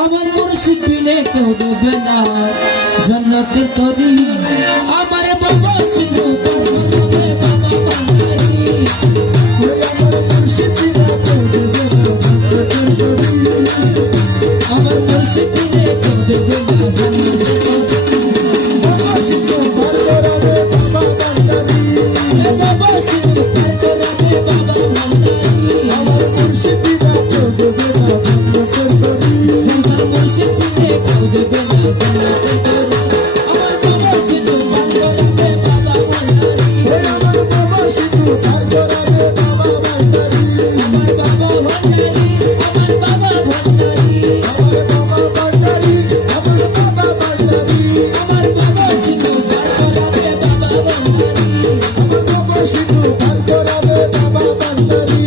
আমার মুর্শিদ বিনে কেউ দেবে না জান্নাতের তরি। আমার বাবা সিন্ধু বাবা ভান্ডারি, আমার মুর্শিদ বিনে কেউ দেবে না জান্নাতের তরি। আমার মুর্শিদ বিনে কেউ দেবে না জান্নাতের তরি। বাবা সিন্ধু ভান্ডারি, বাবা ভান্ডারি, বাবা সিন্ধু ভান্ডারি, বাবা ভান্ডারি। আমার মুর্শিদ বিনে কেউ দেবে না জান্নাতের তরি। আমার মুর্শিদ বিনে কেউ দেবে না জান্নাতের তরি। আমার বাবা সিন্ধু ভান্ডারি, বাবা ভান্ডারি, আমার বাবা সিন্ধু ভান্ডারি, বাবা ভান্ডারি। আমার বাবা ভান্ডারি, আমার বাবা ভান্ডারি, আমার বাবা ভান্ডারি, আমার বাবা ভান্ডারি। আমার বাবা সিন্ধু ভান্ডারি, বাবা ভান্ডারি, আমার বাবা সিন্ধু ভান্ডারি, বাবা ভান্ডারি।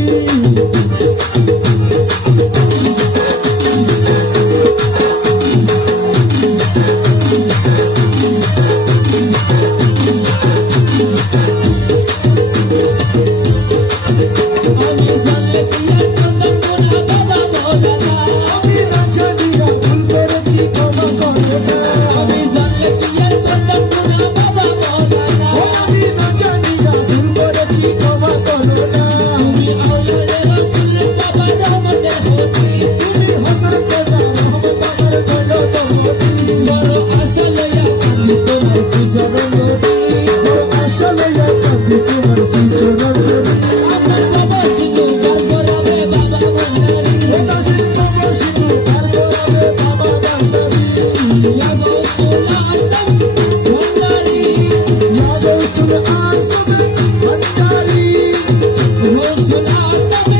আমি জানলে কি আর করতাম না বাবা বলো না, আমি না জানিয়া ভুল করেছি ক্ষমা করো না। আমি জানলে কি আর করতাম না বাবা বলো না, আমি না জানিয়া ভুল করেছি ক্ষমা করো না। তুমি আওলাদে রাসূল বাবা রহমতের হতি, তুমি হযরতে রহমত আমার বলো দমতি। বড় আশা লইয়া কান্দি তোমার সুচরণ নবী, বড় আশা লইয়া কান্দি তোমার সুচরণ নবী। আমার বাবা সিন্ধু ভান্ডারি, বাবা ভান্ডারি, বাবা সিন্ধু ভান্ডারি, বাবা ভান্ডারি। ইয়া গৌসুল আযম ভান্ডারি, ইয়া গৌসুল আযম ভান্ডারি, গৌসুল আযম